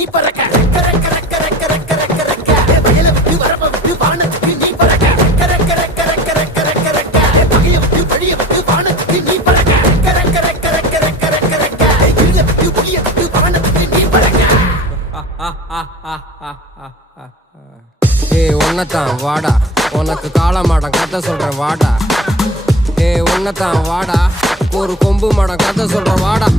நீ பறக்க வயல விட்டு விட்டு வானத்துக்கு நீ பறக்க பகைய விட்டு வழிய விட்டு வானத்துக்கு நீ பறக்க இருள விட்டு ஒளிய விட்டு வானத்துக்கு நீ பறக்க ஏய் வாடா உனக்கு காளமாடம் கதை சொல்றேன் வாடா ஏய் உன்னதான் வாடா ஒரு கொம்பு மாடம் கதை சொல்ற வாடா